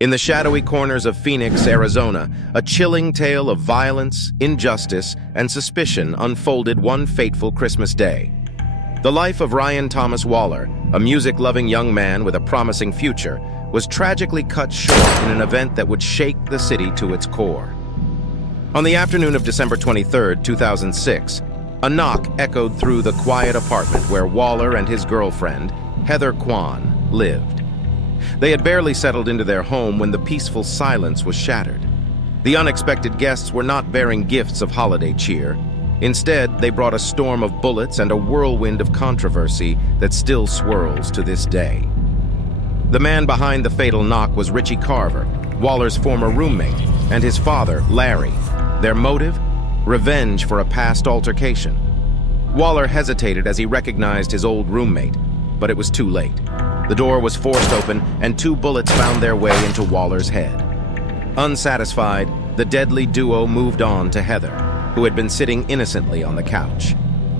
In the shadowy corners of Phoenix, Arizona, a chilling tale of violence, injustice, and suspicion unfolded one fateful Christmas day. The life of Ryan Thomas Waller, a music-loving young man with a promising future, was tragically cut short in an event that would shake the city to its core. On the afternoon of December 23, 2006, a knock echoed through the quiet apartment where Waller and his girlfriend, Heather Quan, lived. They had barely settled into their home when the peaceful silence was shattered. The unexpected guests were not bearing gifts of holiday cheer. Instead, they brought a storm of bullets and a whirlwind of controversy that still swirls to this day. The man behind the fatal knock was Richie Carver, Waller's former roommate, and his father, Larry. Their motive? Revenge for a past altercation. Waller hesitated as he recognized his old roommate, but it was too late. The door was forced open, and 2 bullets found their way into Waller's head. Unsatisfied, the deadly duo moved on to Heather, who had been sitting innocently on the couch.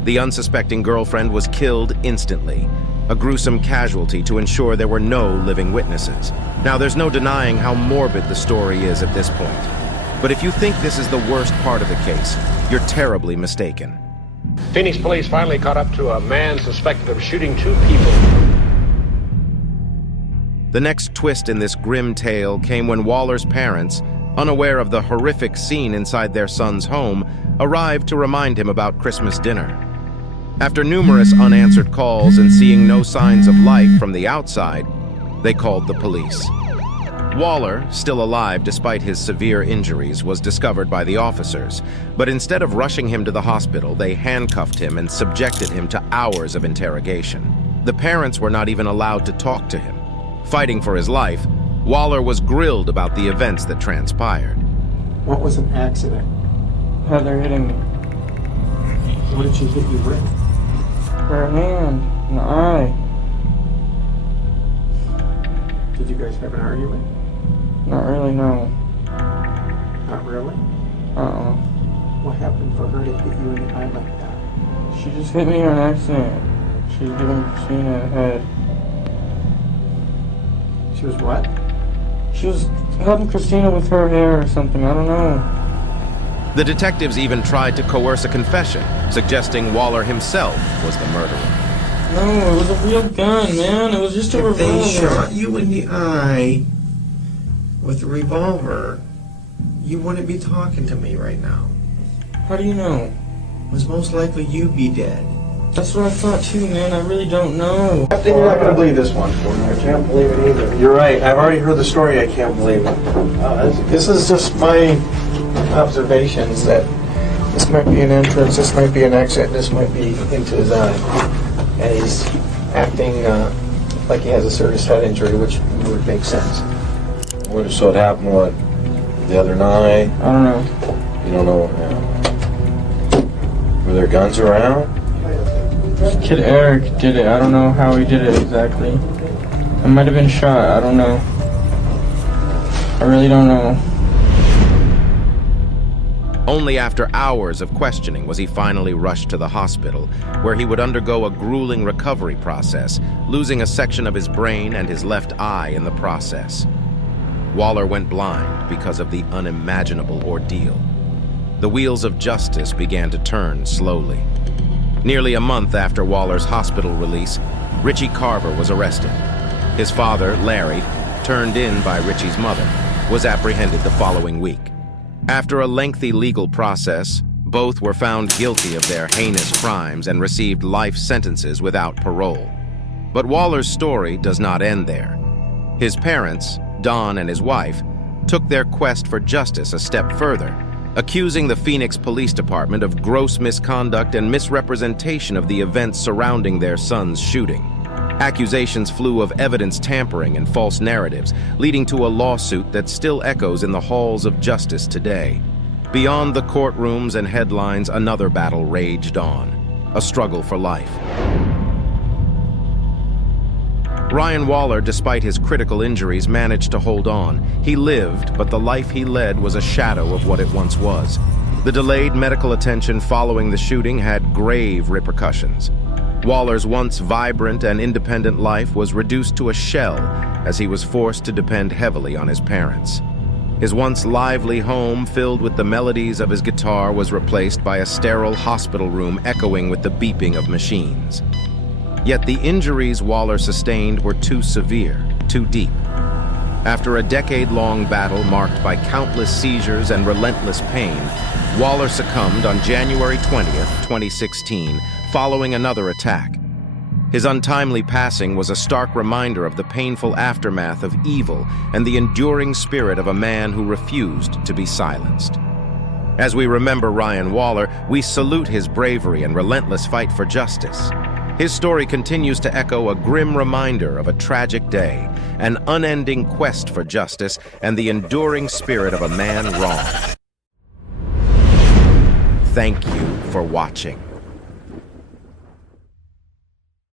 The unsuspecting girlfriend was killed instantly, a gruesome casualty to ensure there were no living witnesses. Now, there's no denying how morbid the story is at this point. But if you think this is the worst part of the case, you're terribly mistaken. Phoenix police finally caught up to a man suspected of shooting 2 people. The next twist in this grim tale came when Waller's parents, unaware of the horrific scene inside their son's home, arrived to remind him about Christmas dinner. After numerous unanswered calls and seeing no signs of life from the outside, they called the police. Waller, still alive despite his severe injuries, was discovered by the officers, but instead of rushing him to the hospital, they handcuffed him and subjected him to hours of interrogation. The parents were not even allowed to talk to him. Fighting for his life, Waller was grilled about the events that transpired. What was an accident? Heather hitting me. What did she hit you with? Her hand in the eye. Did you guys have an argument? Not really, no. Not really? Uh-uh. What happened for her to hit you in the eye like that? She just hit me on accident. She was giving Christina a head. She was what? She was helping Christina with her hair or something, I don't know. The detectives even tried to coerce a confession, suggesting Waller himself was the murderer. No, it was a real gun, man. It was just a revolver. If they shot you in the eye with a revolver, you wouldn't be talking to me right now. How do you know? It was most likely you'd be dead. That's what I thought too, man. I really don't know. I think you're not going to believe this one. I can't believe it either. You're right. I've already heard the story. I can't believe it. This is just my observations that this might be an entrance, this might be an exit, this might be into his eye. And he's acting like he has a serious head injury, which would make sense. So it happened, what, the other night? I don't know. You don't know? Yeah. Were there guns around? Kid Eric did it. I don't know how he did it exactly. It might have been shot. I don't know. I really don't know. Only after hours of questioning was he finally rushed to the hospital, where he would undergo a grueling recovery process, losing a section of his brain and his left eye in the process. Waller went blind because of the unimaginable ordeal. The wheels of justice began to turn slowly. Nearly a month after Waller's hospital release, Richie Carver was arrested. His father, Larry, turned in by Richie's mother, was apprehended the following week. After a lengthy legal process, both were found guilty of their heinous crimes and received life sentences without parole. But Waller's story does not end there. His parents, Don and his wife, took their quest for justice a step further, accusing the Phoenix Police Department of gross misconduct and misrepresentation of the events surrounding their son's shooting. Accusations flew of evidence tampering and false narratives, leading to a lawsuit that still echoes in the halls of justice today. Beyond the courtrooms and headlines, another battle raged on, a struggle for life. Ryan Waller, despite his critical injuries, managed to hold on. He lived, but the life he led was a shadow of what it once was. The delayed medical attention following the shooting had grave repercussions. Waller's once vibrant and independent life was reduced to a shell as he was forced to depend heavily on his parents. His once lively home, filled with the melodies of his guitar, was replaced by a sterile hospital room echoing with the beeping of machines. Yet the injuries Waller sustained were too severe, too deep. After a decade-long battle marked by countless seizures and relentless pain, Waller succumbed on January 20th, 2016, following another attack. His untimely passing was a stark reminder of the painful aftermath of evil and the enduring spirit of a man who refused to be silenced. As we remember Ryan Waller, we salute his bravery and relentless fight for justice. His story continues to echo a grim reminder of a tragic day, an unending quest for justice, and the enduring spirit of a man wronged. Thank you for watching.